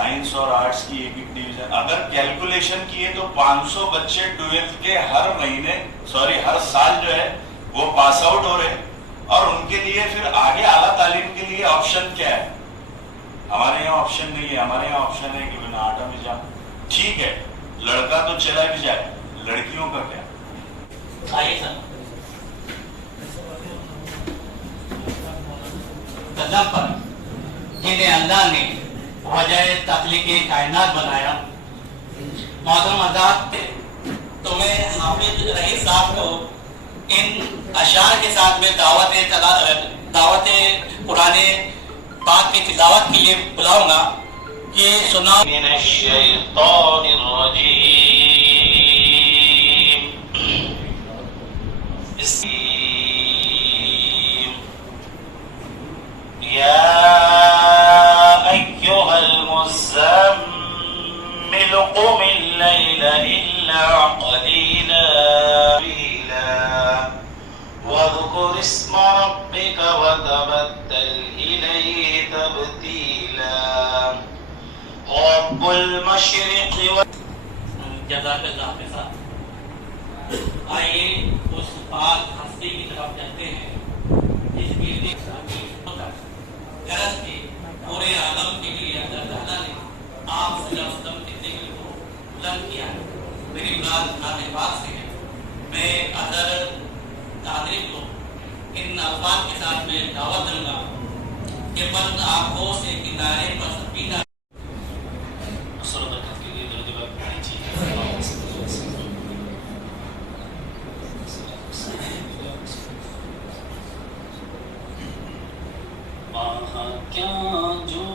Science اور arts کی ایک ایک ڈویژن اگر کیلکولیشن کیے تو 500 بچے 12th کے ہر سال جو ہے وہ پاس آؤٹ ہو رہے، اور ان کے لیے پھر آگے اعلیٰ تعلیم کے لیے آپشن کیا ہے؟ ہمارے یہاں آپشن نہیں ہے. ہمارے یہاں آپشن ہے کہ آٹا میں جا، ٹھیک ہے لڑکا تو چلا بھی جائے، لڑکیوں کا کیا؟ آئیے سر قدم پر جنہیں اللہ نے وجہ تخلیق کائنات بنایا. محترم حضرات، تو میں حافظ رئیس صاحب کو ان اشعار کے ساتھ میں دعوت قرآن پاک کی تلاوت کے لیے بلاؤں گا کہ سناؤ. من الشیطان الرجیم یا ایھا المزمل قم اللیل الا قلیلا واذکر اسم ربک وتبتل الیہ تبتیلا رب المشرق جزاک اللہ خیر. آئیے اس پاک ہستی کی طرف چلتے ہیں جس کی غرض کے پورے عالم کے لیے اللہ تعالیٰ نے آپ صلی اللہ علیہ وسلم کے ذکر کو بلند کیا ہے. میری مراد نام پاک سے ہے. میں حضرت قادری کو ان الفاظ کے ساتھ میں دعوت دوں گا کہ بند آنکھوں سے کنارے پر سکینہ کیا جو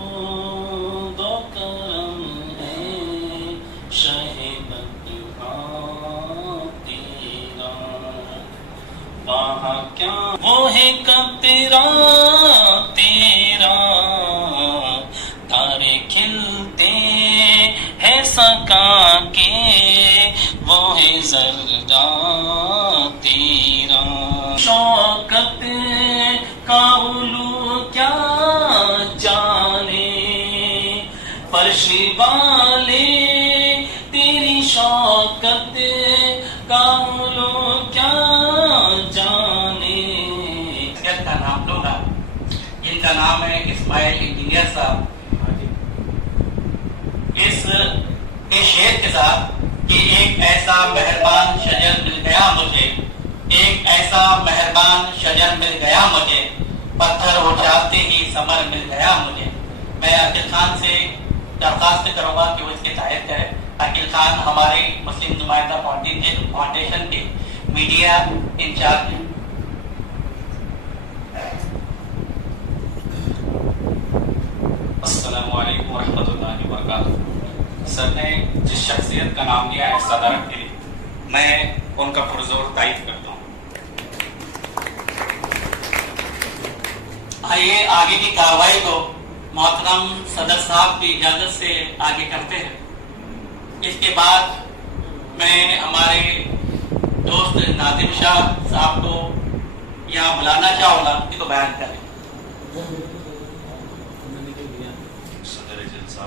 دو کرم ہے شہبت تیرا وہاں کیا وہ ہے کب تیرا تارے کھلتے ہے سکا کے وہ ہے ذرہ تیرا شوکت کا علو کیا جانے فرشی والے تیری شوکت کا علو کیا جانے. کا نام لوں گا جن کا نام ہے اسماعیل انجینئر صاحب. اس شعر کے ساتھ کہ ایک ایسا مہربان شجر مل گیا مجھے، ایک ایسا مہربان شجر مل گیا مجھے، پتھر اٹھاتے ہی ثمر مل گیا مجھے. میں عاقل خان سے درخواست کروں گا کہ وہ اس کی تائید کرے. عاقل خان ہمارے مسلم نمائندہ فاؤنڈیشن کے میڈیا انچارج ہیں. السلام علیکم ورحمۃ اللہ وبرکاتہ. سر نے جس شخصیت کا نام لیا ہے صدارت کے لیے، میں ان کا پرزور تعریف کرتا ہوں. آئیے آگے کی کارروائی کو محترم صدر صاحب کی اجازت سے آگے کرتے ہیں. اس کے بعد میں ہمارے دوست ناظم شاہ صاحب کو یہاں بلانا چاہوں گا کہ تو بیان کریں. صدر جلسہ،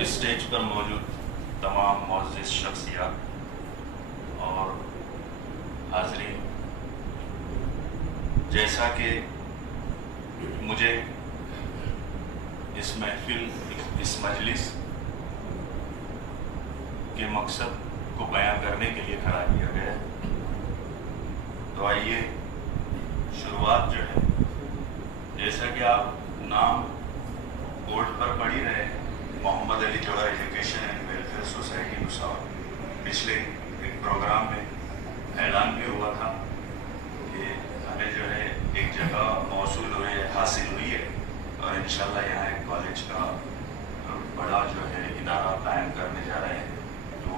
اسٹیج پر موجود تمام معزز شخصیات اور حاضرین، جیسا کہ مجھے اس محفل، اس مجلس کے مقصد کو بیان کرنے کے لیے کھڑا کیا گیا ہے، تو آئیے شروعات جو ہے، جیسا کہ آپ نام بورڈ پر پڑھ ہی رہے ہیں، محمد علی جوہر ایجوکیشن اینڈ ویلفیئر سوسائٹی بھساور. پچھلے ایک پروگرام میں اعلان بھی ہوا تھا کہ ہمیں جو ہے ایک جگہ موصول ہوئی ہے، حاصل ہوئی ہے، اور انشاءاللہ یہاں ایک کالج کا بڑا جو ہے ادارہ قائم کرنے جا رہے ہیں. تو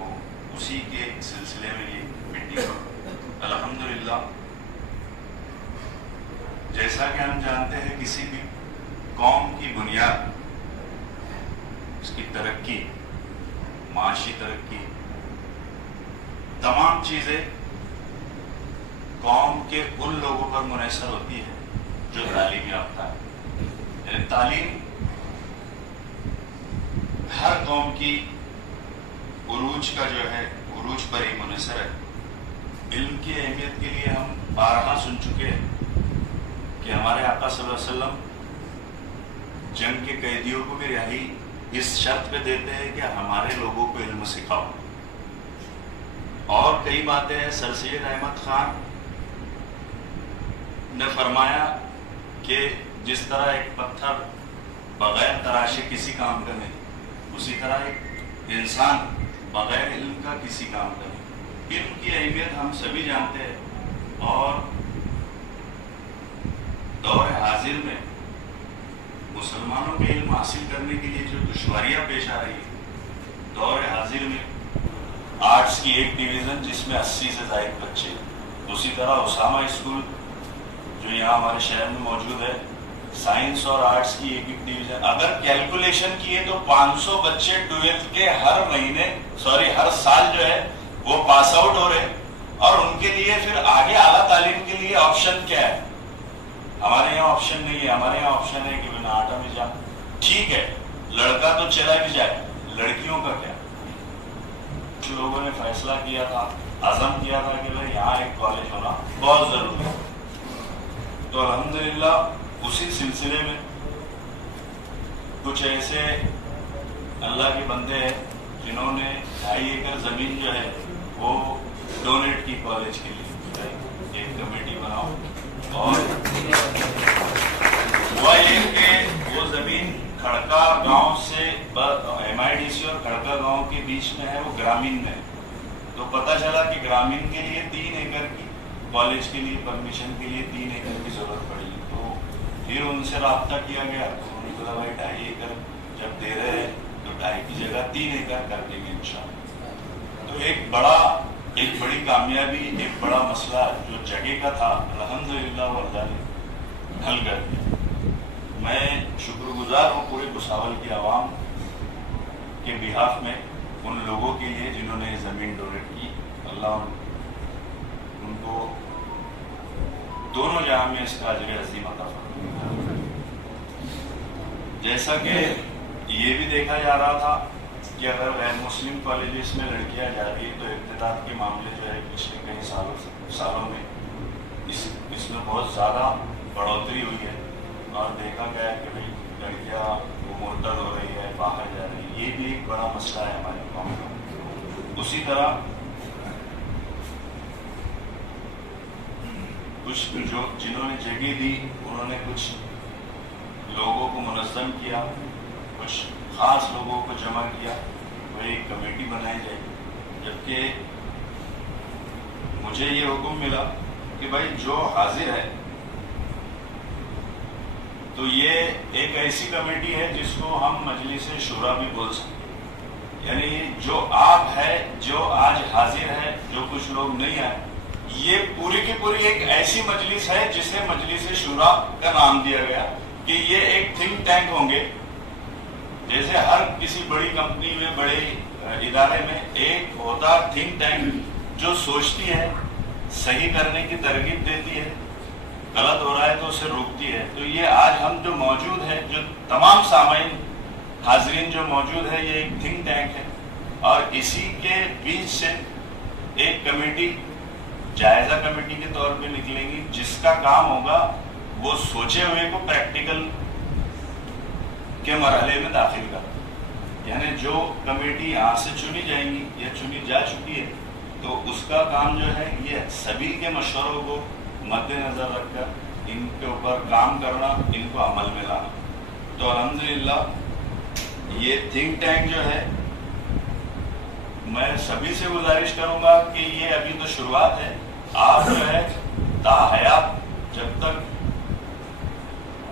اسی کے سلسلے میں یہ میٹنگ. الحمدللہ، جیسا کہ ہم جانتے ہیں کسی بھی قوم کی بنیاد، اس کی ترقی، معاشی ترقی، تمام چیزیں قوم کے ان لوگوں پر منحصر ہوتی ہے جو تعلیم یافتہ ہے. یعنی تعلیم قوم کی عروج کا جو ہے عروج پر ہی منحصر ہے۔ علم کی اہمیت کے لیے ہم بارہا سن چکے ہیں کہ ہمارے آقا صلی اللہ علیہ وسلم جنگ کے قیدیوں کو بھی رہائی اس شرط پہ دیتے ہیں کہ ہمارے لوگوں کو علم سکھاؤ۔ اور کئی باتیں ہیں۔ سر سید احمد خان نے فرمایا کہ جس طرح ایک پتھر بغیر تراشے کسی کام کا نہیں، اسی طرح ایک انسان بغیر علم کا کسی کام کا نہیں۔ علم کی اہمیت ہم سبھی جانتے ہیں، اور دور حاضر میں مسلمانوں کے علم حاصل کرنے کے لیے جو دشواریاں پیش آ رہی ہیں، دور حاضر میں آرٹس کی ایک ڈویژن جس میں 80 سے زائد بچے، اسی طرح اسامہ اسکول جو یہاں ہمارے شہر میں موجود ہے، سائنس اور آرٹس کی ایک ڈویژن، اگر کیلکولیشن کیے تو 500 بچے 12th کے ہر سال جو ہے وہ پاس آؤٹ ہو رہے، اور ان کے لیے پھر آگے اعلیٰ تعلیم کے لیے آپشن کیا ہے؟ ہمارے یہاں آپشن نہیں ہے۔ ہمارے یہاں آپشن ہے کہ بنا آٹا میں جا، ٹھیک ہے لڑکا تو چلا بھی جائے، لڑکیوں کا کیا؟ کچھ لوگوں نے فیصلہ کیا تھا، عزم کیا تھا کہ بھائی یہاں ایک کالج ہونا بہت ضروری ہے، تو الحمدللہ اسی سلسلے میں کچھ ایسے اللہ کے بندے ہیں جنہوں نے 2.5 ایکڑ زمین جو ہے وہ ڈونیٹ کی کالج کے لیے، ایک کمیٹی بناؤ، اور ہوا یہ کہ وہ زمین کھڑکا گاؤں سے MIDC اور کھڑکا گاؤں کے بیچ میں ہے، وہ گرامین میں، تو پتہ چلا کہ گرامین کے لیے 3 ایکڑ کی کالج کے لیے پرمیشن کے لیے 3 ایکڑ کی ضرورت پڑی، تو پھر ان سے رابطہ کیا گیا، تو انہوں نے بولا بھائی 2.5 ایکڑ جب دے رہے ہیں تو 2.5 کی جگہ 3 ایکڑ کر دیں گے انشاءاللہ۔ تو ایک بڑی کامیابی، ایک بڑا مسئلہ جو جگہ کا تھا، الحمدللہ وہ اللہ نے حل کر دیا۔ میں شکر گزار ہوں پورے بھساول کی عوام کے بہاف میں ان لوگوں کے لیے جنہوں نے زمین ڈونیٹ کی، اللہ ان کو دونوں جہاں میں اس کا اجر عظیم عطا فرمائے۔ جیسا کہ یہ بھی دیکھا جا رہا تھا کہ اگر غیر مسلم کالجز میں لڑکیاں جا رہی ہیں تو ارتداد کے معاملے جو ہے پچھلے کئی سالوں میں اس میں بہت زیادہ بڑھوتری ہوئی ہے، اور دیکھا گیا کہ بھائی لڑکیاں وہ مرتد ہو رہی ہے، باہر جا رہی ہے، یہ بھی ایک بڑا مسئلہ ہے ہمارے قوم کا۔ اسی طرح کچھ جنہوں نے جگہ دی انہوں نے کچھ لوگوں کو منظم کیا، کچھ خاص لوگوں کو جمع کیا، وہ ایک کمیٹی بنائی جائے، جبکہ مجھے یہ حکم ملا کہ بھائی جو حاضر ہے تو یہ ایک ایسی کمیٹی ہے جس کو ہم مجلس شورا بھی بول سکتے، یعنی جو آپ ہے، جو آج حاضر ہے، جو کچھ لوگ نہیں آئے، یہ پوری کی پوری ایک ایسی مجلس ہے جسے مجلس شورا کا نام دیا گیا، کہ یہ ایک تھنک ٹینک ہوں گے، جیسے ہر کسی بڑی کمپنی میں، بڑے ادارے میں ایک ہوتا تھنک ٹینک جو سوچتی ہے، صحیح کرنے کی ترغیب دیتی ہے، غلط ہو رہا ہے تو اسے روکتی ہے۔ تو یہ آج ہم جو موجود ہیں، جو تمام سامعین حاضرین جو موجود ہے، یہ ایک تھنک ٹینک ہے، اور اسی کے بیچ سے ایک کمیٹی جائزہ کمیٹی کے طور پہ نکلیں گی، جس کا کام ہوگا وہ سوچے ہوئے کو پریکٹیکل کے مرحلے میں داخل کرنا، یعنی جو کمیٹی یہاں سے چنی جائیں گی یا چنی جا چکی ہے تو اس کا کام جو ہے یہ سبھی کے مشوروں کو مد نظر رکھ کر ان کے اوپر کام کرنا، ان کو عمل میں لانا۔ تو الحمدللہ یہ تھنک ٹینک جو ہے، میں سبھی سے گزارش کروں گا کہ یہ ابھی تو شروعات ہے، آپ جو ہے تا حیات جب تک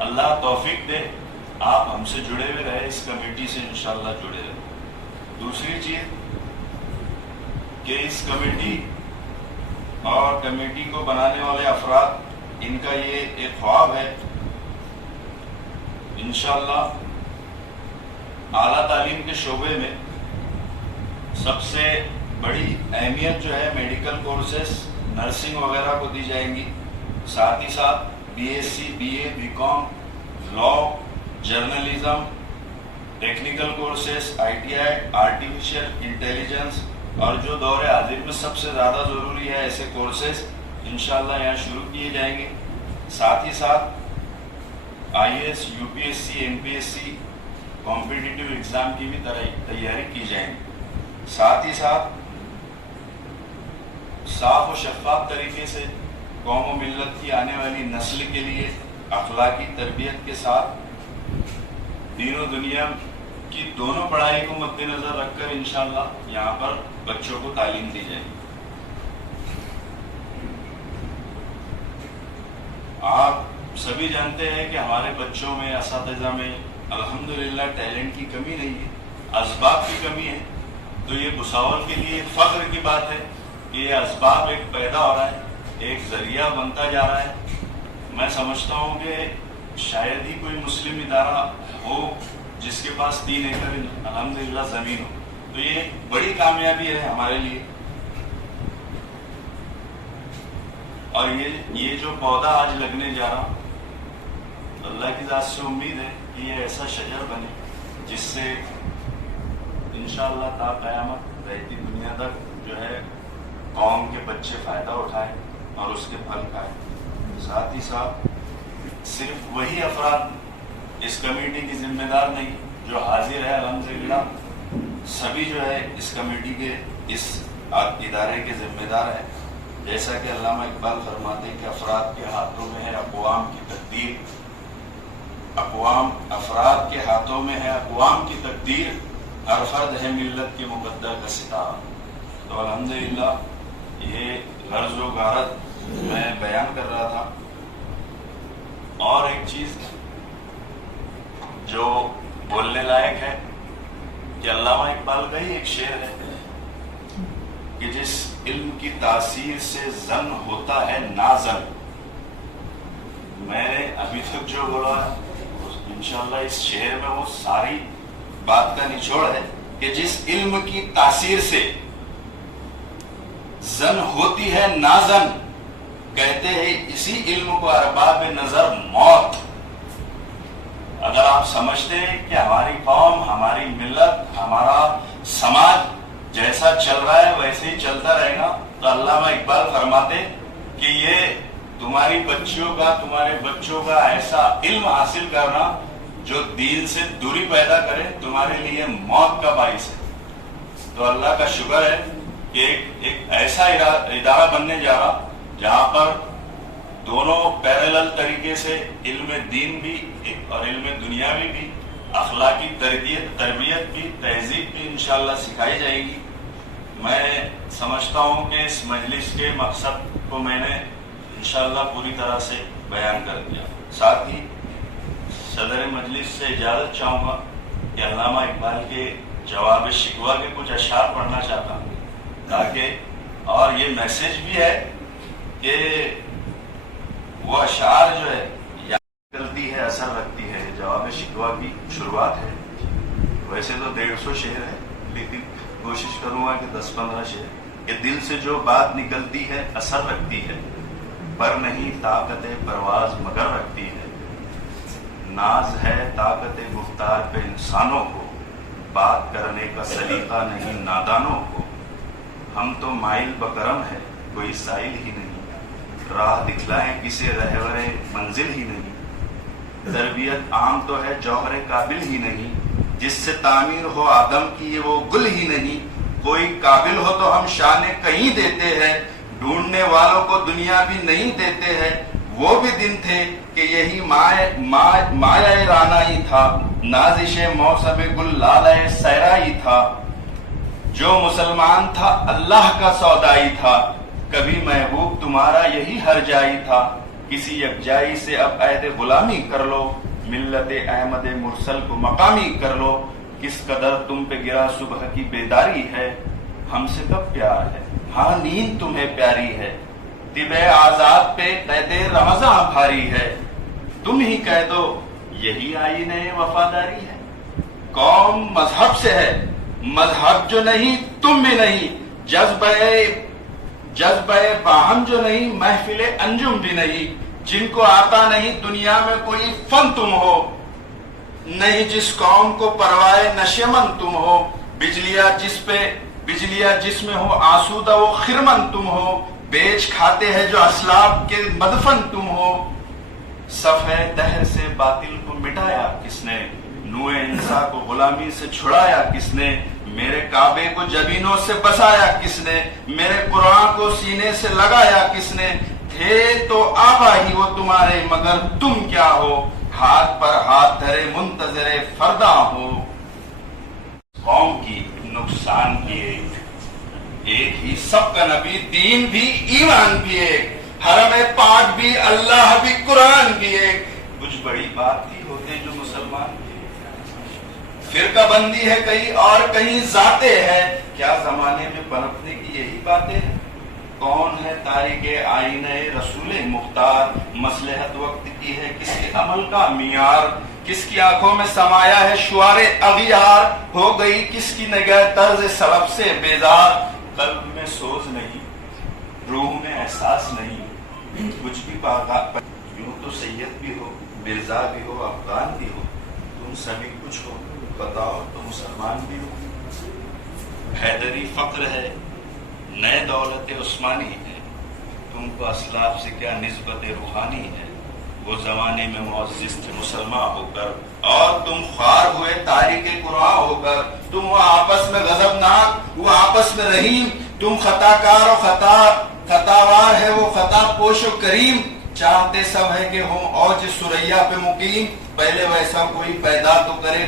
اللہ توفیق دے آپ ہم سے جڑے ہوئے رہے، اس کمیٹی سے انشاءاللہ جڑے رہے۔ دوسری چیز کہ اس کمیٹی اور کمیٹی کو بنانے والے افراد، ان کا یہ ایک خواب ہے انشاءاللہ اعلیٰ تعلیم کے شعبے میں سب سے بڑی اہمیت جو ہے میڈیکل کورسز، نرسنگ وغیرہ کو دی جائیں گی، ساتھ ہی ساتھ BSc BA BCom law, journalism, technical courses, ITI, artificial intelligence और जो दौर हाजिर में सबसे ज़्यादा ज़रूरी है ऐसे कोर्सेस इंशाल्लाह यहाँ शुरू किए जाएंगे। साथ ही साथ IAS, UPSC, MPSC competitive exam की भी तैयारी की जाएगी। साथ ही साथ साफ और शफाफ तरीके से कौम व मिल्लत की आने वाली नस्ल के लिए अखलाकी तरबियत के साथ दीनों दुनिया की दोनों पढ़ाई को मद्देनजर रखकर इंशाल्लाह यहाँ पर बच्चों को तालीम दी जाएगी। आप सभी जानते हैं कि हमारे बच्चों में, असातिज़ा में अल्हम्दुलिल्लाह टैलेंट की कमी नहीं है, असबाब की कमी है। तो ये भुसावल के लिए फख्र की बात है कि ये असबाब एक पैदा हो रहा है, एक जरिया बनता जा रहा है। मैं समझता हूँ कि शायद ही कोई मुस्लिम इदारा हो जिसके पास 3 एकड़ अल्हम्दुलिल्लाह ज़मीन हो। तो ये बड़ी कामयाबी है हमारे लिए। और ये जो पौधा आज लगने जा रहा, तो अल्लाह की ज़ात से उम्मीद है कि ये ऐसा शजर बने जिससे इंशाअल्लाह ता क़यामत रहती दुनिया तक जो है कौम के बच्चे फ़ायदा उठाएं और उसके फल खाएं। साथ ही साथ सिर्फ वही अफराद इस कमेटी की जिम्मेदार नहीं जो हाजिर है, अल्हम्दुलिल्लाह सभी जो है इस कमेटी के, इस इदारे के जिम्मेदार हैं। जैसा कि अल्लामा इकबाल फरमाते हैं कि अफराद के हाथों में है अक़वाम की तकदीर, अफराद के हाथों में है अक़वाम की तकदीर, हर फर्द है मिल्लत के मुक़द्दर का सितारा। तो अल्हम्दुलिल्लाह ये गर्ज़ व गारत मैं बयान कर रहा था। और एक चीज जो बोलने लायक है कि अल्लामा इकबाल का ही एक शेर है कि जिस इल्म की तासीर से जन होता है नाजन। मैंने अभी तक जो बोला इंशाअल्लाह इस शेर में वो सारी बात का निचोड़ है कि जिस इल्म की तासीर से जन होती है नाजन, कहते हैं इसी इल्म को अरबाब नजर मौत। अगर आप समझते हैं कि हमारी कौम, हमारी मिल्लत, हमारा समाज जैसा चल रहा है वैसे ही चलता रहेगा, तो अल्लामा इकबाल फरमाते कि ये तुम्हारी बच्चियों का, तुम्हारे बच्चों का ऐसा इल्म हासिल करना जो दीन से दूरी पैदा करे तुम्हारे लिए मौत का बाइस है। तो अल्लाह का शुक्र है कि एक ऐसा इदारा बनने जा रहा जहां पर दोनों पैरेलल तरीके से इल्म दीन भी और इल्म दुनियावी भी, अखलाकी तरबियत भी, तहजीब भी इंशाअल्लाह सिखाई जाएगी। मैं समझता हूं कि इस मजलिस के मकसद को मैंने इंशाअल्लाह पूरी तरह से बयान कर दिया। साथ ही सदर मजलिस से इजाज़त चाहूँगा कि अल्लामा इकबाल के जवाब शिकवा के कुछ अशार पढ़ना चाहता हूँ, ताकि और ये मैसेज भी है कि वो अशार जो है याद करती है, असर रखती है। जवाब शिकवा की शुरुआत है, वैसे तो 150 शेर है, लेकिन कोशिश करूँगा कि 10-15 शेर कि दिल से जो बात निकलती है असर रखती है, पर नहीं ताकत परवाज मगर रखती है। नाज है ताकत गुफ्तार पे इंसानों को, बात करने का सलीका नहीं नादानों को। हम तो माइल बकरम है कोई साइल ही नहीं, राह दिखलाएं किसे रहवरे मंजिल ही नहीं। तरबियत आम तो है जौहरे काबिल ही नहीं, जिससे तामीर हो आदम की ये वो गुल ही नहीं। कोई काबिल हो तो हम शाने कहीं देते हैं, ढूंढने वालों को दुनिया भी नहीं देते हैं। वो भी दिन थे कि यही माया राना ही था, नाजिशे मौसम गुल लाला सहरा ही था। जो मुसलमान था अल्लाह का सौदाई था, कभी महबूब तुम्हारा यही हर जाई था। किसी यकजाई से अब ऐद गुलामी कर लो, मिल्लत अहमद मुरसल को मकामी कर लो। किस कदर तुम पे गिरा सुबह की बेदारी है, हमसे कब प्यार है, हाँ नींद तुम्हें प्यारी है। तिबे आजाद पे कैदे रमज़ां भारी है, तुम ही कह दो यही आईने वफादारी है। कौम मजहब से है, मजहब जो नहीं तुम भी नहीं। जज्बे बाहम जो नहीं, महफिले अंजुम भी नहीं। जिनको आता नहीं दुनिया में कोई फन तुम हो, नहीं जिस कौम को परवाए नशेमन तुम हो, बिजलियां जिसमें हो आसूदा वो खिरमन तुम हो, बेच खाते हैं जो असलाब के मदफन तुम हो। सफ़े दहर से बातिल को मिटाया किसने, नूए इंसा को गुलामी से छुड़ाया किसने, मेरे काबे को जबीनों से बसाया किसने, मेरे कुरान को सीने से लगाया किसने। थे तो आबा ही वो तुम्हारे मगर तुम क्या हो, हाथ पर हाथ धरे मुंतजरे फरदा हो। कौम की नुकसान भी एक ही, सबका नबी, दीन भी, ईमान भी एक, हरम पाक भी, अल्लाह भी, कुरान भी एक। कुछ बड़ी बात ही होते जो मुसलमान, फिरका बंदी है कहीं और कहीं जाते हैं, क्या जमाने में पनपने की यही बातें हैं। कौन है तारिके आईने रसूले मुख्तार, मसलहत वक्त की है किसके अमल का मियार, किसकी आंखों में समाया है शुआरे अगियार, हो गई किसकी निगाह तर्ज सलब से बेदार। कल्ब में सोच नहीं, रूह में एहसास नहीं, कुछ भी बागा यूं तो सैयद भी हो, मिर्जा भी हो, अफगान भी हो, तुम सभी कुछ हो, बताओ तो मुसलमान भी हो। हैदरी फक्र है, नए दौलत उस्मानी है, तुमको असलाफ से क्या निस्बत रूहानी है। वो जमाने में मुअज़्ज़िज़ थे मुसलमान होकर, और तुम ख्वार हुए तारीके कुरान होकर। तुम वो आपस में गजबनाक, वो आपस में रहीम, तुम खताकार और खतावार है वो खता पोशो करीम। चाहते सब है कि हम औज सुरैया पे मुकीम, पहले वैसा कोई पैदा तो करे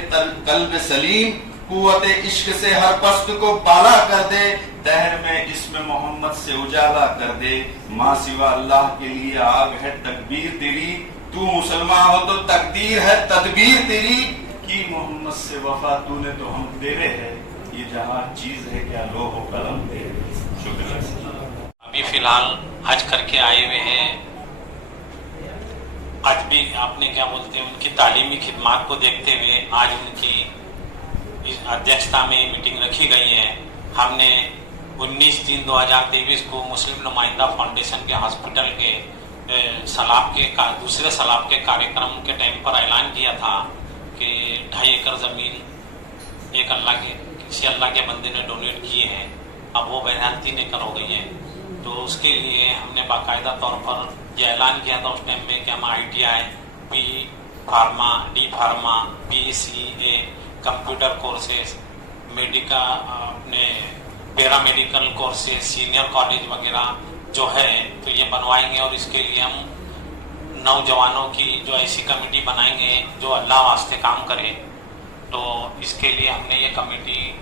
कल्ब सलीम। कुव्वते इश्क से हर पस्त को बाला कर दे, दहर में इसमें मोहम्मद से उजाला कर दे। माँ सिवा अल्लाह के लिए आग है तकबीर तेरी, तू मुसलमान हो तो तकदीर है तदबीर तेरी। की मोहम्मद से वफा तूने तो हम तेरे है, ये जहाँ चीज है क्या लोहो कलम तेरे। शुक्रिया। अभी फिलहाल हज करके आए हुए हैं, आज भी आपने क्या बोलते हैं उनकी तालीमी खिदमात को देखते हुए आज उनकी अध्यक्षता में मीटिंग रखी गई है। हमने 19/3/2023 को मुस्लिम नुमाइंदा फाउंडेशन के हॉस्पिटल के दूसरे सलाब के कार्यक्रम के टाइम पर ऐलान किया था कि 2.5 एकड़ ज़मीन किसी अल्लाह के बंदे ने डोनेट किए हैं। अब वो बहरहाल 3 एकड़ हो गई है, तो उसके लिए हमने बाकायदा तौर पर यह ऐलान किया था उस टाइम में कि हम ITI, B pharma, D pharma, BCA, computer courses, अपने पैरामेडिकल कोर्सेज, सीनियर कॉलेज वगैरह जो है तो ये बनवाएंगे। और इसके लिए हम नौजवानों की जो ऐसी कमेटी बनाएंगे जो अल्लाह वास्ते काम करे। तो इसके लिए हमने ये कमेटी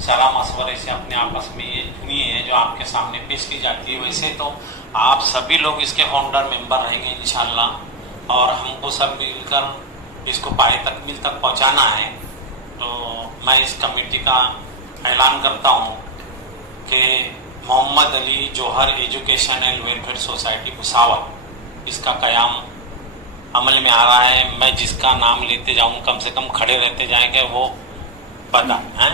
सलाह मशवरे से अपने आपस में ये चुनी है जो आपके सामने पेश की जाती है। वैसे तो आप सभी लोग इसके फाउंडर मेंबर रहेंगे इंशाल्लाह, और हमको सब मिलकर इसको पाए तकमील तक पहुंचाना है। तो मैं इस कमेटी का ऐलान करता हूं कि Mohammad Ali Jauhar education and welfare society Bhusawal, इसका कयाम अमल में आ रहा है। मैं जिसका नाम लेते जाऊं कम से कम खड़े रहते जाएंगे वो पता है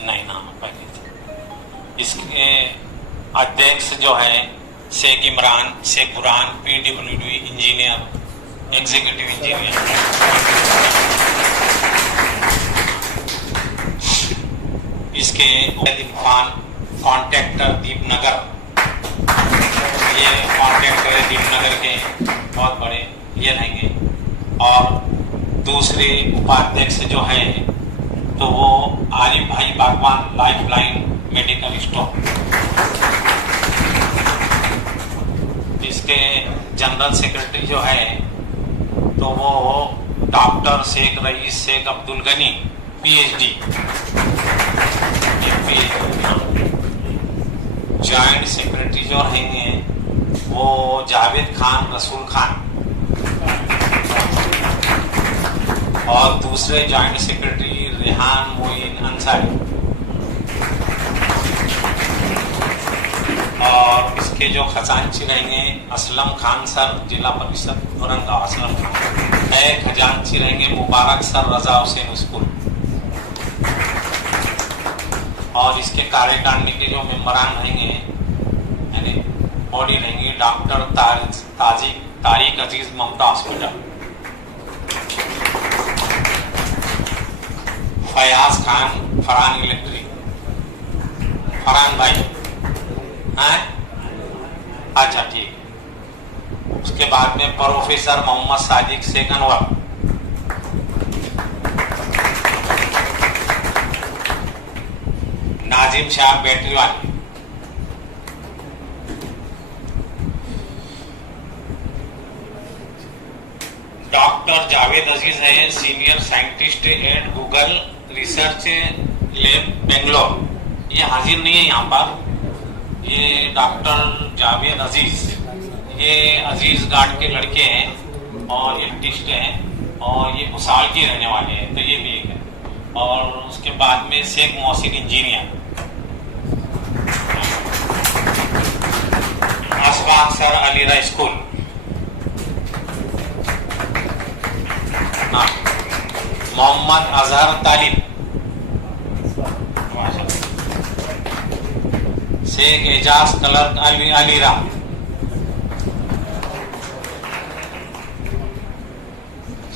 नहीं ना पहले। इसके अध्यक्ष जो है Sheikh Imran, Sheikh Quran, PWD engineer, executive engineer. इसके इरफान कॉन्ट्रैक्टर दीपनगर, ये कॉन्ट्रैक्टर दीपनगर के बहुत बड़े ये रहेंगे। और दूसरे उपाध्यक्ष जो है तो वो आरिफ भाई Bagwan, life line medical store. इसके जनरल सेक्रेटरी जो है तो वो doctor Shaikh Rais Shaikh Abdul Gani, PhD। Joint secretary जो रहेंगे वो जावेद खान रसूल खान, और दूसरे जॉइंट सेक्रेटरी रेहान मोइन अंसारी। और इसके जो खजांची रहेंगे असलम खान सर, जिला परिषद औरंगाबाद असलम खान। नए खजांची रहेंगे मुबारक सर, रजा हुसैन स्कूल। और इसके कार्यकारिणी के जो मेंबरान रहेंगे यानी बॉडी रहेंगी डॉक्टर तारिक अजीज ममता हॉस्पिटल। फयाज खान फरहान इलेक्ट्रिक, फरहान भाई हैं? अच्छा ठीक। उसके बाद में प्रोफेसर मोहम्मद सादिक शेख अनवर, नाजिम शाह बैटरी वाले, डॉक्टर जावेद अजीज है senior scientist at Google research lab Bangalore. ये हाजिर नहीं है यहाँ पर। ये डॉक्टर जावेद अजीज, ये अजीज गार्ड के लड़के हैं और साइंटिस्ट हैं और ये भुसावल के रहने वाले हैं, तो ये भी एक है। और उसके बाद में Shaikh Mohsin engineer, Ashfaq sir Alira school, Mohammad Azhar Talib, Shaikh Ejaz clerk Alira,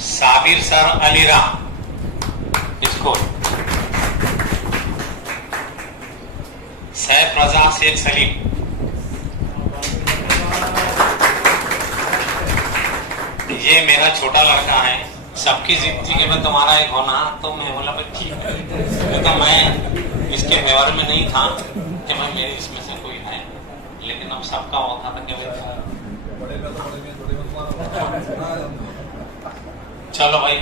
Sabir sir Alira school, Saif Raza Shaikh Salim, ये मेरा छोटा लड़का है। सबकी जिंदगी में तुम्हारा एक होना, तो मैं बोला भाई ठीक है, तो मैं इसके फेवर में नहीं था कि मैं मेरे इसमें से कोई है, लेकिन अब सबका होता था कि चलो भाई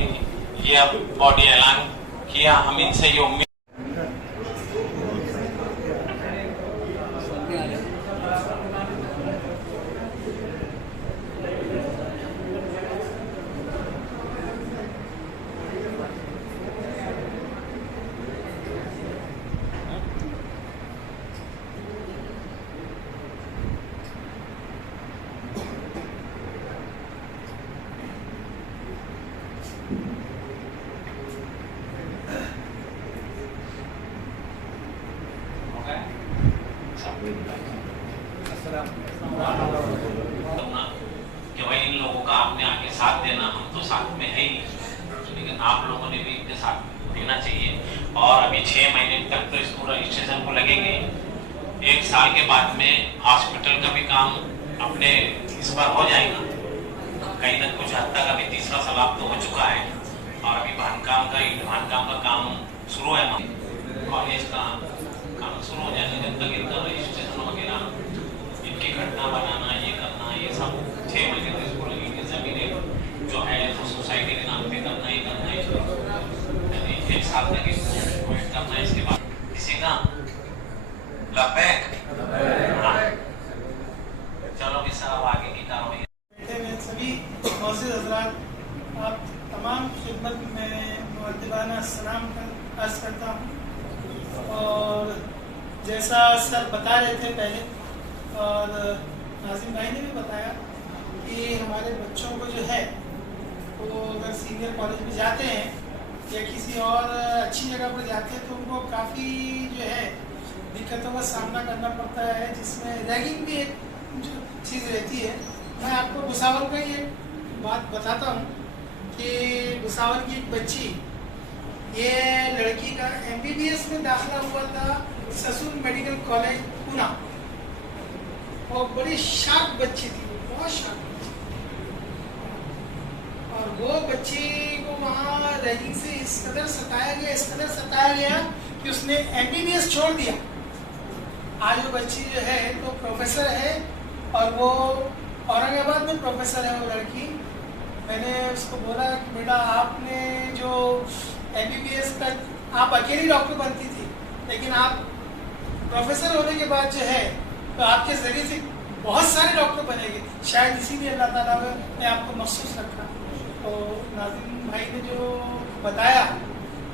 ये अब बॉडी ऐलान किया, हम इनसे ये उम्मीद कि भाई इन लोगों का आपने आगे साथ देना, हम तो साथ में है ही, लेकिन आप लोगों ने भी इनके साथ देना चाहिए। और अभी 6 महीने तक तो इसको रजिस्ट्रेशन को लगेंगे। 1 साल के बाद में हॉस्पिटल का भी काम अपने इस पर हो जाएगा। कहीं ना कुछ हद तक अभी तीसरा सलाब तो हो चुका है और अभी बांधकाम का काम शुरू है। कॉलेज का काम शुरू हो जाने जब तक इनका रजिस्ट्रेशन वगैरह, इनकी घटना बनाना, ये करना, ये सब 6 महीने तो इसको लगेंगे। जमीनें जो है तो सोसाइटी के नाम पे करना ही करना है, 1 साल तक इसको वेट करना है। इसके बाद किसी का लपैक चलो कि सर आगे की कार्रवाई। सभी मौजूद हजरात, आप तमाम खिदमत में मुअद्दिबाना सलाम अर्ज करता हूँ। और जैसा सर बता रहे थे पहले और नाजिम भाई ने भी बताया कि हमारे बच्चों को जो है वो अगर सीनियर कॉलेज में जाते हैं या किसी और अच्छी जगह पर जाते हैं तो उनको काफ़ी जो है दिक्कतों का सामना करना पड़ता है, जिसमें रैगिंग भी एक जो चीज़ रहती है। मैं आपको भुसावल का ही एक बात बताता हूँ कि भुसावल की एक बच्ची, ये लड़की का MBBS में दाखिला हुआ था ससुर मेडिकल कॉलेज पूना, और बड़ी शार्प बच्ची थी, बहुत शार्प बच्ची। और वो बच्ची को वहाँ रैगिंग से इस कदर सताया गया कि उसने MBBS छोड़ दिया। आज वो बच्ची जो है तो प्रोफेसर है और वो औरंगाबाद में प्रोफेसर है वो लड़की। मैंने उसको बोला कि बेटा आपने जो MBBS का, आप अकेली डॉक्टर बनती थी, लेकिन आप प्रोफेसर होने के बाद जो है तो आपके ज़रिए से बहुत सारे डॉक्टर बनेंगे, शायद इसीलिए अल्लाह ताला ने आपको मखसूस रखा। तो नाज़िम भाई ने जो बताया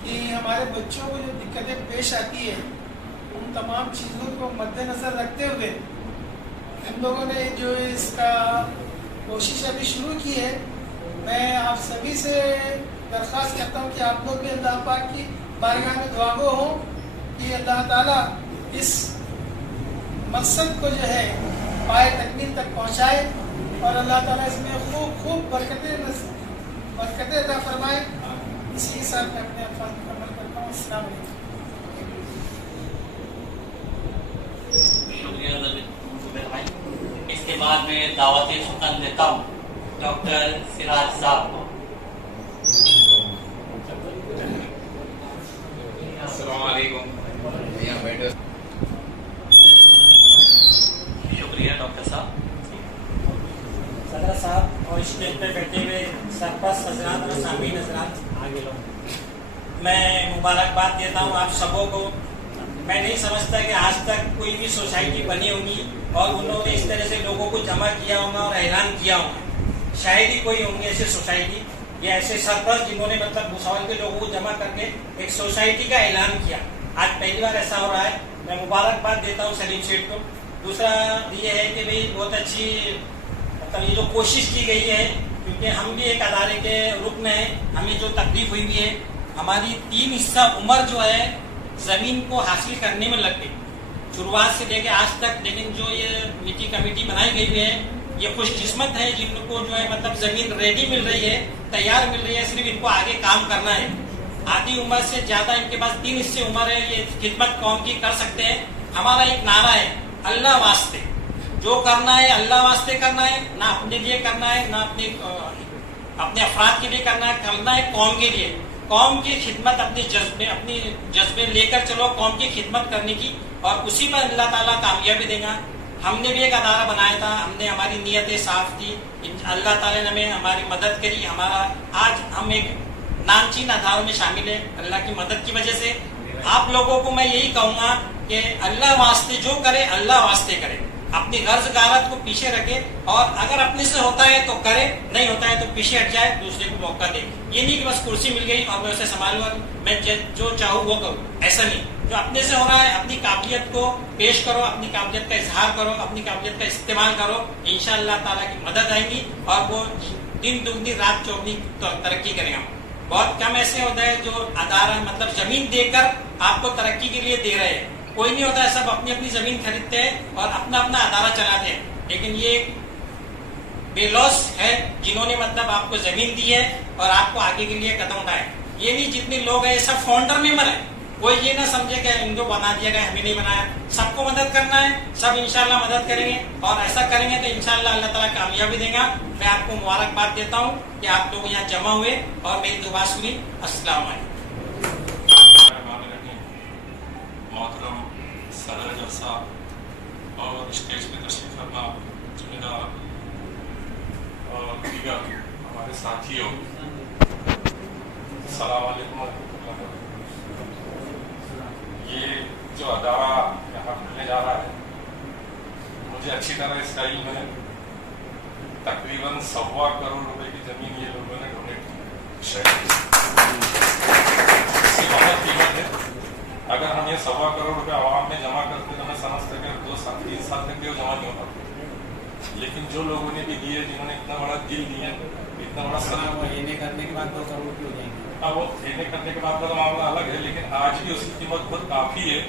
कि हमारे बच्चों को जो दिक्कतें पेश आती है, उन तमाम चीज़ों को मद्देनज़र रखते हुए हम लोगों ने जो इसका कोशिश अभी शुरू की है। मैं आप सभी से दरख्वास्त करता हूँ कि आप लोग भी अल्लाह पाक की बारगाह में दुआगो हो कि अल्लाह ताला इस मकसद को जो है पाए तकमील तक पहुँचाए और अल्लाह ताला इसमें खूब बरकतें अता फरमाए। इसी के साथ मैं अपने अल्फाज मुकम्मल करता हूँ। अस्सलाम वालेकुम। शुक्रिया जुबैर भाई। इसके बाद में दावत सुकन देता हूँ डॉक्टर सिराज साहब को। शुक्रिया डॉक्टर साहब। सदर साहब और स्टेज पे बैठे हुए सरपंच हजरात और सामीन हजरात, मैं मुबारकबाद देता हूँ आप सबों को। मैं नहीं समझता कि आज तक कोई भी सोसाइटी बनी होगी और उन्होंने इस तरह से लोगों को जमा किया होगा और ऐलान किया होगा। शायद ही कोई होंगे ऐसे सोसाइटी या ऐसे सरपंच जिन्होंने मतलब भुसावल के लोगों को जमा करके एक सोसाइटी का ऐलान किया। आज पहली बार ऐसा हो रहा है। मैं मुबारकबाद देता हूँ सलीम सेठ को। दूसरा ये है कि भाई बहुत अच्छी मतलब ये जो कोशिश की गई है, क्योंकि हम भी एक अदारे के रुकन हैं, हमें जो तकलीफ हुई है, हमारी 3 हिस्सा उम्र जो है जमीन को हासिल करने में लग गई शुरुआत से लेके आज तक। लेकिन जो ये मीठी कमेटी बनाई गई है, ये खुशकिस्मत है जिनको जो है मतलब जमीन रेडी मिल रही है, तैयार मिल रही है, सिर्फ इनको आगे काम करना है। आधी उम्र से ज्यादा इनके पास 3 हिस्से उम्र है, ये खिदमत कौम की कर सकते हैं। हमारा एक नारा है, अल्लाह वास्ते जो करना है अल्लाह वास्ते करना है, ना अपने लिए करना है, ना अपने अफराद के लिए करना है कौम के लिए। कौम की खिदमत अपने जज्बे लेकर चलो, कौम की खिदमत करने की, और उसी पर अल्लाह ताला कामयाबी देगा। हमने भी एक अदारा बनाया था, हमने हमारी नीयतें साफ थी, अल्लाह ताला ने हमें हमारी मदद करी। हमारा आज हम एक नामचीन अदारों में शामिल है अल्लाह की मदद की वजह से। आप लोगों को मैं यही कहूँगा कि अल्लाह वास्ते जो करे अल्लाह वास्ते करे, अपनी गर्ज गारत को पीछे रखे, और अगर अपने से होता है तो करे, नहीं होता है तो पीछे हट जाए, दूसरे को मौका दे। ये नहीं कि बस कुर्सी मिल गई और मैं उसे संभालूंगा, मैं जो चाहूँ वो करूँ, ऐसा नहीं। जो अपने से हो रहा है अपनी काबिलियत को पेश करो, अपनी काबिलियत का इजहार करो, अपनी काबिलियत का इस्तेमाल करो, इंशाअल्लाह ताला की मदद आएगी और वो दिन दुगनी रात चौगनी तरक्की करेगा। बहुत कम ऐसे होता है जो अदारा मतलब जमीन देकर आपको तरक्की के लिए दे रहे हैं, कोई नहीं होता है, सब अपनी अपनी जमीन खरीदते हैं और अपना अपना अदारा चलाते हैं। लेकिन ये बेलौस है जिन्होंने मतलब आपको जमीन दी है और आपको आगे के लिए कदम उठाए। ये नहीं जितने लोग हैं सब फाउंडर मेंबर है, कोई ये ना समझे कि इनको बना दिया गया, हमें नहीं बनाया। सबको मदद करना है, सब इंशाल्लाह मदद करेंगे, और ऐसा करेंगे तो इंशाल्लाह अल्लाह ताला कामयाबी देगा। मैं आपको मुबारकबाद देता हूँ कि आप लोग यहाँ जमा हुए और मेरी दुआ सुनी। अस्सलाम वालेकुम। मोहतरम सदर जलसा और स्टेज पे तशरीफ फरमा जिम्मेदार और दीगर हमारे साथियों, अस्सलाम वालेकुम। ये जो अदारा यहाँ खुलने जा रहा है, मुझे अच्छी तरह इसका इल्म है। तकरीबन 1.25 करोड़ रुपए की जमीन ये लोगों ने डोनेट की, इसकी बहुत कीमत है। अगर हम ये 1.25 करोड़ रुपए आवाम में जमा करते तो मैं समझता कि 2 साल 3 साल तक वो जमा नहीं होता। लेकिन जो लोगों ने भी दिए, जिन्होंने इतना बड़ा दिल दिया, इतना बड़ा सदका लेने करने के बाद 2 करोड़ की हो जाएंगे। अब वो लेने करने के बाद का तो मामला अलग है, लेकिन आज भी उसकी कीमत बहुत काफी है।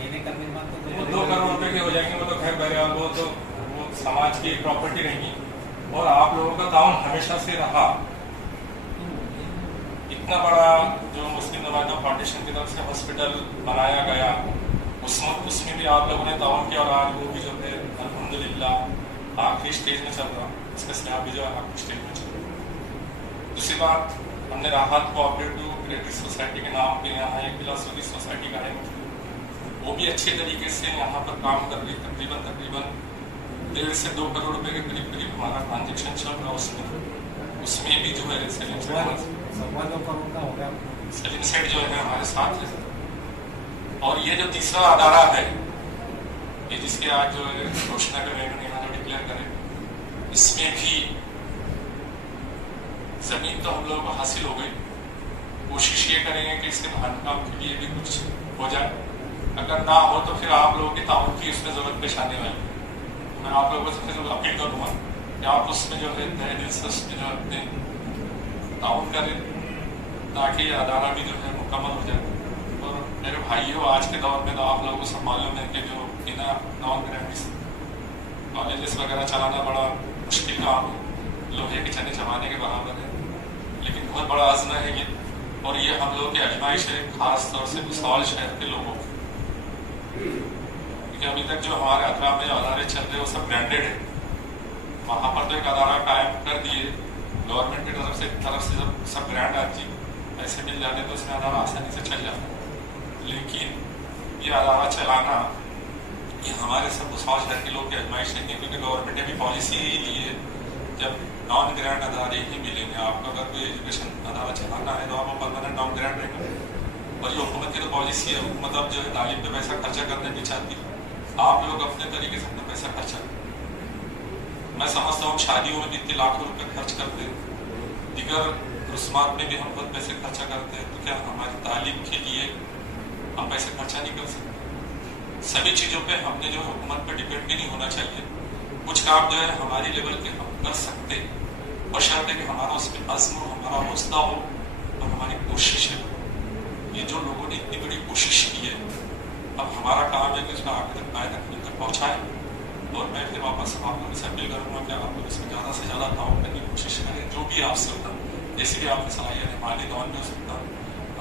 लेने करने के बाद वो 2 करोड़ रुपए के हो जाएंगे, वो तो खैर बहरहाल वो तो वो समाज की प्रॉपर्टी रहेंगी। और आप लोगों का ताउन हमेशा से रहा। इतना बड़ा जो मुस्लिम नुमाइंदा फाउंडेशन की तरफ से हॉस्पिटल बनाया गया, उसमें भी आप लोगों ने ताउन किया, और आज वो भी जो है अल्हम्दुलिल्लाह आखिरी स्टेज में चल रहा, इसका स्लैब भी जो है आखिरी स्टेज में चल रहा। दूसरी बात, हमने राहत कोऑपरेटिव क्रेडिट सोसाइटी के नाम पे यहाँ एक फिलॉसफी सोसाइटी का है, वो भी अच्छे तरीके से यहाँ पर काम कर रही। तकरीबन 1.5 से 2 करोड़ रुपए के करीब हमारा ट्रांजेक्शन चल रहा उसमें भी जो है सलीम सेठ जो है हमारे साथ है। और ये जो तीसरा अदारा है, ये जिसके आज जो है घोषणा करेंगे यहाँ जो डिक्लेयर करें, इसमें भी जमीन तो हम लोग हासिल हो गई। कोशिश ये करेंगे कि इसके खानकाम के लिए भी कुछ हो जाए। अगर ना हो तो फिर आप लोगों के ताउन की उसमें जरूरत पेश आने वाली। मैं आप लोगों से फिर अपील करूँगा कि आप उसमें जो है तहे दिल से उसमें जो अपने ताउन करें, ताकि ये अदारा भी जो है मुकम्मल हो जाए। और मेरे भाइयों, आज के दौर में तो आप लोगों को सब मालूम है कि जो बिना नॉन ग्रेजुएट्स कॉलेजेस वगैरह चलाना बड़ा मुश्किल काम है, लोहे के चने चबाने के बराबर है। लेकिन बहुत बड़ा आज़मा है ये, اور یہ ہم لوگ کی آزمائش ہے خاص طور سے بساول شہر کے لوگوں کی، کیونکہ ابھی تک جو ہمارے اطراف میں جو ادارے چل رہے ہیں وہ سب برانڈیڈ ہے. وہاں پر تو ایک ادارہ قائم کر دیے گورنمنٹ کی طرف سے جب سب گرانٹ آتی پیسے مل جاتے تو اس میں ادارہ آسانی سے چل جاتا ہے. لیکن یہ ادارہ چلانا یہ ہمارے سب بساول شہر کے لوگ کی آزمائش نہیں ہے، کیونکہ گورنمنٹ نے بھی پالیسی ہی لی ہے جب نان گرانٹ ادارے ہی ملیں گے. آپ کو اگر کوئی ایجوکیشن ادارہ چلانا ہے تو آپ کو پرماننٹ نان گرانٹ رہے گا. اور یہ حکومت کی تو پالیسی ہے، حکومت اب جو ہے تعلیم پہ پیسہ خرچہ کرنے نہیں چاہتی. آپ لوگ اپنے طریقے سے اپنا پیسہ خرچہ کریں. میں سمجھتا ہوں شادیوں میں بھی اتنے لاکھوں روپے خرچ کرتے ہیں، دیگر رسومات میں بھی ہم بہت پیسے خرچہ کرتے ہیں، تو کیا ہماری تعلیم کے لیے ہم پیسے خرچہ نہیں کر سکتے؟ سبھی چیزوں پہ ہم نے جو حکومت پہ ڈپینڈ بھی نہیں ہونا چاہیے. کچھ کام جو ہے ہماری لیول کے ہم کر سکتے، بشرطے کہ ہمارا اس میں عزم ہو، ہمارا حوصلہ ہو اور ہماری کوشش ہے. یہ جو لوگوں نے اتنی بڑی کوشش کی ہے، اب ہمارا کام ہے کہ اس کو آگے تک پائے تک پہنچائے. اور میں پھر واپس آپ لوگوں سے اپیل کروں گا کہ آپ لوگ اس میں زیادہ سے زیادہ تعاون کرنے کی کوشش کریں. جو بھی آپ سے ہوتا جیسے بھی آپ کی صلاحیت ہے، مالی طور بھی ہو سکتا،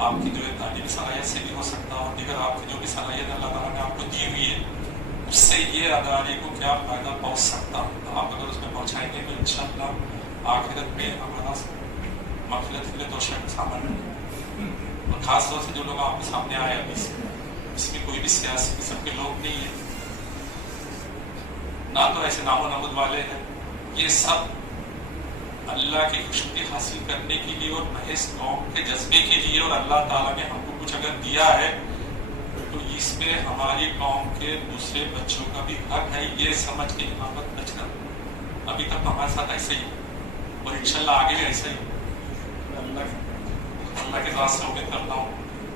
آپ کی جو ہے تعلیمی صلاحیت سے بھی ہو سکتا، اور دیگر آپ کی جو بھی صلاحیت اللہ تعالیٰ نے آپ کو دی ہوئی ہے اس سے یہ ادارے کو کیا فائدہ پہنچ سکتا. آپ اگر اس میں پہنچائیں گے تو انشاءاللہ آخرت میں ہمارا مغفرت کے لیے توشہ کا سامان ہے. اور خاص طور سے جو لوگ آپ کے سامنے آئے ابھی سے، اس میں کوئی بھی سیاسی قسم کے لوگ نہیں ہیں، نہ تو ایسے نام و نمود والے ہیں. یہ سب اللہ کی خوشبو حاصل کرنے کے لیے اور محض قوم کے جذبے کے لیے، اور اللہ تعالیٰ نے ہم کو کچھ اگر دیا ہے تو اس میں ہماری قوم کے دوسرے بچوں کا بھی حق ہے، یہ سمجھ کے امامت بچ کر. ابھی تک تو ہمارے ساتھ ایسے ہی اور انشاءاللہ آگے بھی ایسا ہی. اللہ کے ذات سے امید کرتا ہوں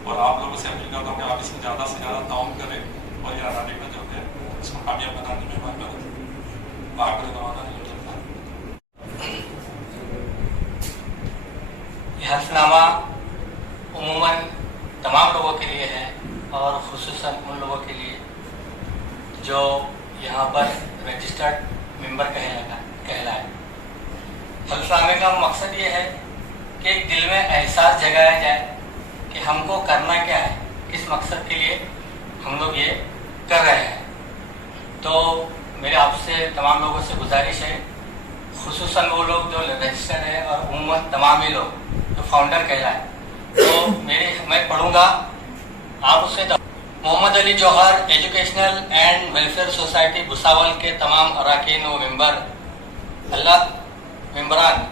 اور آپ لوگوں سے اپیل کرتا ہوں کہ آپ اس میں زیادہ سے زیادہ تعاون کریں اور یہ ادارے کا جو ہے اس کو کامیاب بنانے میں ہماری مدد. یہ حلف نامہ عموماً تمام لوگوں کے لیے ہے اور خصوصاً ان لوگوں کے لیے جو یہاں پر رجسٹرڈ ممبر کہلائے. حلف نامے کا مقصد یہ ہے کہ ایک دل میں احساس جگایا جائے کہ ہم کو کرنا کیا ہے، کس مقصد کے لیے ہم لوگ یہ کر رہے ہیں. تو میرے آپ سے تمام لوگوں سے گزارش ہے، خصوصاً وہ لوگ جو رجسٹر ہے اور عموماً تمام ہی لوگ جو فاؤنڈر کہلائے، تو میں پڑھوں گا، آپ اس سے Mohammad Ali Jauhar educational and welfare society Bhusawal کے تمام اراکین و ممبران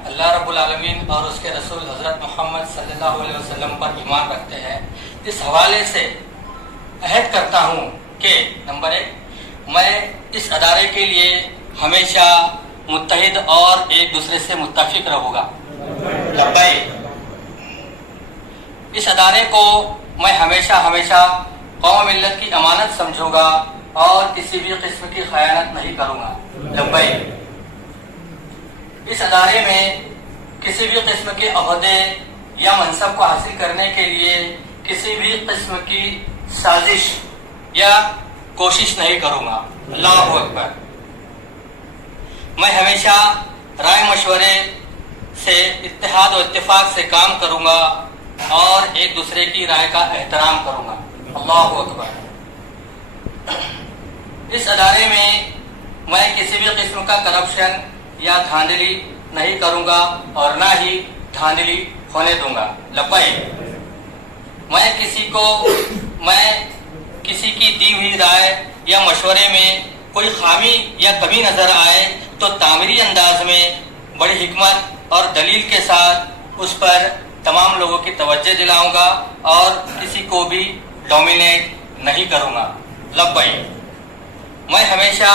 اللہ رب العالمین اور اس کے رسول حضرت محمد صلی اللہ علیہ وسلم پر ایمان رکھتے ہیں. اس حوالے سے عہد کرتا ہوں کہ نمبر 1، میں اس ادارے کے لیے ہمیشہ متحد اور ایک دوسرے سے متفق رہوں گا. اس ادارے کو میں ہمیشہ قوم ملت کی امانت سمجھوں گا اور کسی بھی قسم کی خیانت نہیں کروں گا. اس ادارے میں کسی بھی قسم کے عہدے یا منصب کو حاصل کرنے کے لیے کسی بھی قسم کی سازش یا کوشش نہیں کروں گا. اللہ اکبر. میں ہمیشہ رائے مشورے سے اتحاد و اتفاق سے کام کروں گا اور ایک دوسرے کی رائے کا احترام کروں گا. اللہ اکبر. اس ادارے میں کسی بھی قسم کا کرپشن یا دھاندلی نہیں کروں گا اور نہ ہی دھاندلی ہونے دوں گا. میں کسی کی دی ہوئی رائے یا مشورے میں کوئی خامی یا کمی نظر آئے تو تعمیری انداز میں بڑی حکمت اور دلیل کے ساتھ اس پر تمام لوگوں کی توجہ دلاؤں گا اور کسی کو بھی ڈومینیٹ نہیں کروں گا. میں ہمیشہ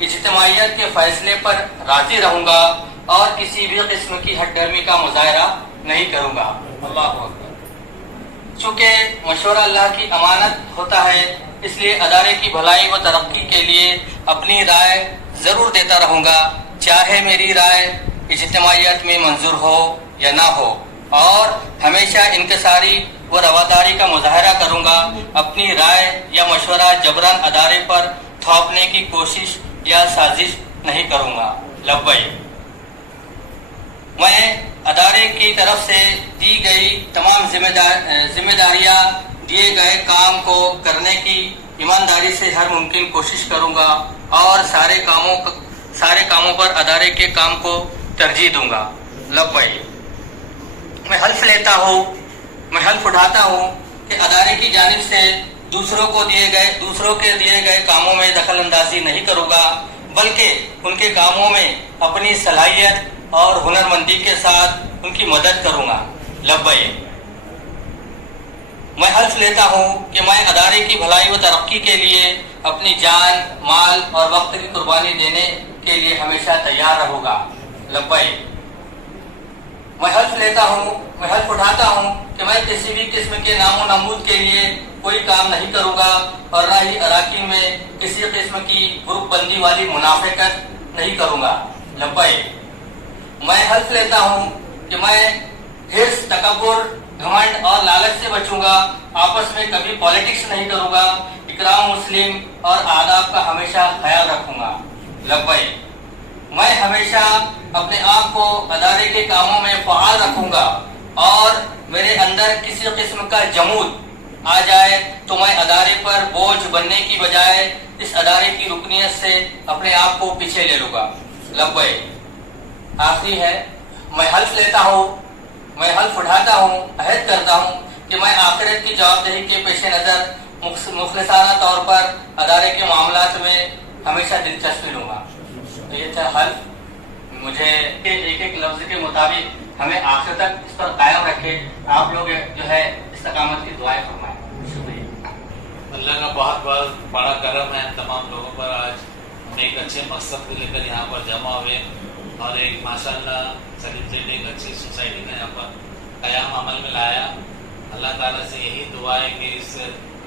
اجتماعیت کے فیصلے پر راضی رہوں گا اور کسی بھی قسم کی ہٹ درمی کا مظاہرہ نہیں کروں گا. اللہ اکبر. چونکہ مشورہ اللہ کی امانت ہوتا ہے، اس لیے ادارے کی بھلائی و ترقی کے لیے اپنی رائے ضرور دیتا رہوں گا، چاہے میری رائے اجتماعیت میں منظور ہو یا نہ ہو، اور ہمیشہ انکساری و رواداری کا مظاہرہ کروں گا. اپنی رائے یا مشورہ جبراً ادارے پر تھوپنے کی کوشش یا سازش نہیں کروں گا. میں ادارے کی طرف سے دی گئی تمام ذمہ داریاں دیے گئے کام کو کرنے کی ایمانداری سے ہر ممکن کوشش کروں گا اور سارے کاموں پر ادارے کے کام کو ترجیح دوں گا. لبیک. میں حلف لیتا ہوں، میں حلف اٹھاتا ہوں کہ ادارے کی جانب سے دوسروں کے دیے گئے کاموں میں دخل اندازی نہیں کروں گا، بلکہ ان کے کاموں میں اپنی صلاحیت اور ہنرمندی کے ساتھ ان کی مدد کروں گا. لبیک. میں حلف لیتا ہوں کہ میں ادارے کی بھلائی و ترقی کے لیے اپنی جان، مال اور وقت کی قربانی دینے کے لیے ہمیشہ تیار رہوں گا. لبیک. میں حلف لیتا ہوں، میں حلف اٹھاتا ہوں کہ میں کسی بھی قسم کے نام و نمود کے لیے کوئی کام نہیں کروں گا اور نہ ہی اراکین میں کسی قسم کی گروپ بندی والی منافقت نہیں کروں گا. لبیک. میں حلف لیتا ہوں کہ میں حرص، تکبر، گھمنڈ اور لالچ سے بچوں گا، آپس میں کبھی پالیٹکس نہیں کروں گا، اکرام مسلم اور آداب کا ہمیشہ خیال رکھوں گا. لبیک. میں ہمیشہ اپنے آپ کو ادارے کے کاموں میں فعال رکھوں گا اور میرے اندر کسی قسم کا جمود آ جائے تو میں ادارے پر بوجھ بننے کی بجائے اس ادارے کی رکنیت سے اپنے آپ کو پیچھے لے لوں گا. لبیک. آخری ہے، میں حلف لیتا ہوں، میں حلف اٹھاتا ہوں، عہد کرتا ہوں کہ میں آخرت کی جوابدہی کے پیش نظر مخلصانہ طور پر ادارے کے معاملات میں ہمیشہ دلچسپی لوں گا. تو یہ تھا حلف. مجھے ایک ایک لفظ کے مطابق ہمیں آخر تک اس پر قائم رکھے. آپ لوگ جو ہے استقامت کی دعائیں فرمائیں. شکریہ. اللہ کا بہت بہت بڑا کرم ہے تمام لوگوں پر. آج ایک اچھے مقصد کو لے کر یہاں پر جمع ہوئے اور ایک ماشاءاللہ سیلیبریٹ ایک اچھی سوسائٹی کا یہاں پر قیام عمل میں لایا. اللہ تعالیٰ سے یہی دعا ہے کہ اس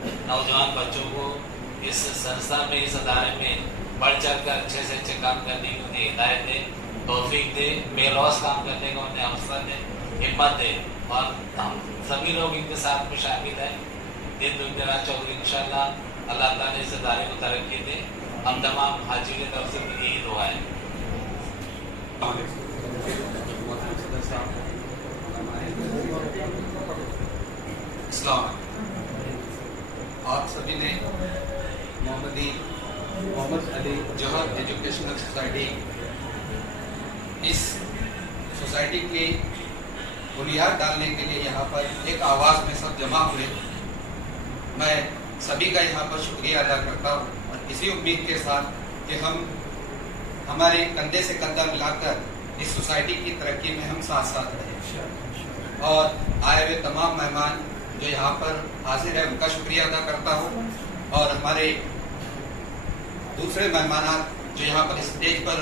نوجوان بچوں کو اس سنستھا میں، اس ادارے میں بڑھ چڑھ کر اچھے سے اچھے کام کرنے کی انہیں ہدایت دے، توفیق دے، بے لوث کام کرنے کا انہیں حوصلہ دے، ہمت دے. اور ہم سبھی لوگ ان کے ساتھ میں شامل ہیں. دن دنیا چودھری انشاءاللہ اللہ تعالیٰ اس ادارے کو ترقی دے. ہم تمام حاجیوں کی طرف سے یہی دعا ہے. اسلام. آپ سبھی نے محمد علی جوہر ایجوکیشنل سوسائٹی، اس سوسائٹی کی بنیاد ڈالنے کے لیے یہاں پر ایک آواز میں سب جمع ہوئے. میں سبھی کا یہاں پر شکریہ ادا کرتا ہوں اور اسی امید کے ساتھ کہ ہم ہمارے کندھے سے کندھا ملا کر اس سوسائٹی کی ترقی میں ہم ساتھ ساتھ رہیں. اور آئے ہوئے تمام مہمان جو یہاں پر حاضر ہیں ان کا شکریہ ادا کرتا ہوں اور ہمارے دوسرے مہمانات جو یہاں پر اسٹیج پر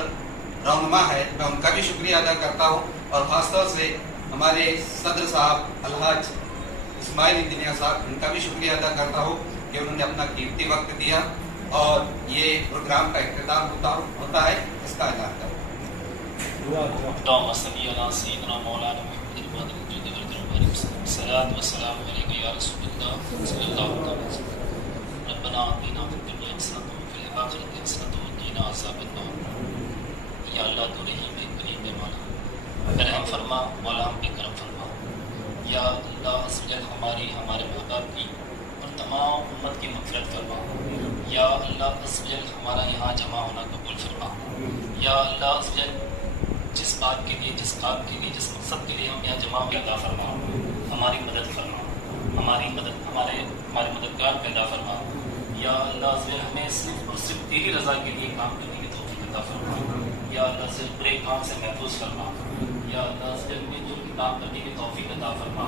رونما ہے میں ان کا بھی شکریہ ادا کرتا ہوں اور خاص طور سے ہمارے صدر صاحب الحاج اسماعیل انجینئر صاحب ان کا بھی شکریہ ادا کرتا ہوں کہ انہوں نے اپنا قیمتی وقت دیا اور یہ پروگرام کا اختتام ہوتا ہے. اس کا اعلان کروں. اللهم صل على سيدنا مولانا محمد الفاتح لما أغلق الصلاة والسلام عليك يا رسول الله صلى الله عليه وسلم. ربنا آتنا في الدنيا حسنة وفي الآخرة حسنة وقنا عذاب النار. یا اللہ تو رحیم کریم مولا رحم فرما، مولا ہم پہ کرم فرما. یا اللہ عزوجل ہمارے ماں باپ کی اور تمام امت کی مغفرت فرما. یا اللہ عزوجل ہمارا یہاں جمع ہونا قبول فرما. یا اللہ عزوجل جس بات کے لیے، جس کام کے لیے، جس مقصد کے لیے ہم یہاں جمع پیدا فرما، ہماری مدد فرما، ہمارے مددگار پیدا فرما. یا اللہ عزوجل ہمیں صرف اور صرف تیری رضا کے لیے کام کرنے کی توفیق عطا فرما. یا اللہ سے برے کام سے محفوظ فرما. یا اللہ عزوجل ہمیں دور کی کام کرنے کی توفیق عطا فرما.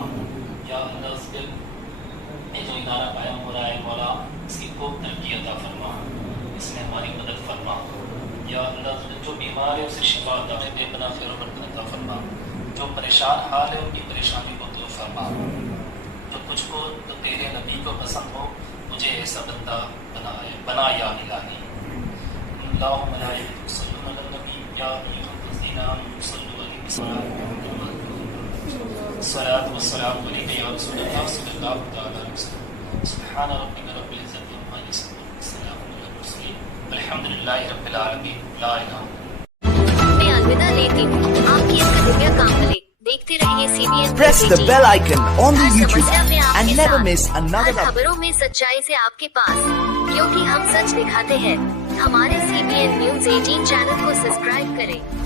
یا اللہ عزوجل یہ جو ادارہ قائم ہو رہا ہے مولا اس کی خوب ترقی عطا فرما، اس میں ہماری مدد فرما. یا اللہ جو بیمار ہے اسے شفا عطا فرما، بے پناہ خیر و برکت عطا فرما. جو پریشان حال ہے ان کی پریشانی کو دور فرما. جو کچھ کو تو تیرے نبی کو پسند ہو مجھے ایسا بندہ بنا یا الہی. اللہم ملائکۃ یصلون علی النبی یا ایھا الذین آمنوا صلوا علیہ وسلم. الصلاۃ والسلام علیک یا رسول اللہ صلی اللہ تعالی علیہ وسلم. سبحان ربک رب العزۃ عما یصفون وسلام علی المرسلین والحمد للہ رب العالمین. لا الہ अलविदा लेती हूँ। आपकी दुनिया काम मिले। देखते रहिए CBN। Press the bell icon on the her YouTube समस्या में app आपके and never साथ। miss another हर update. खबरों में सच्चाई से आपके पास, क्योंकि हम सच दिखाते हैं। हमारे CBN News 18 चैनल को सब्सक्राइब करें।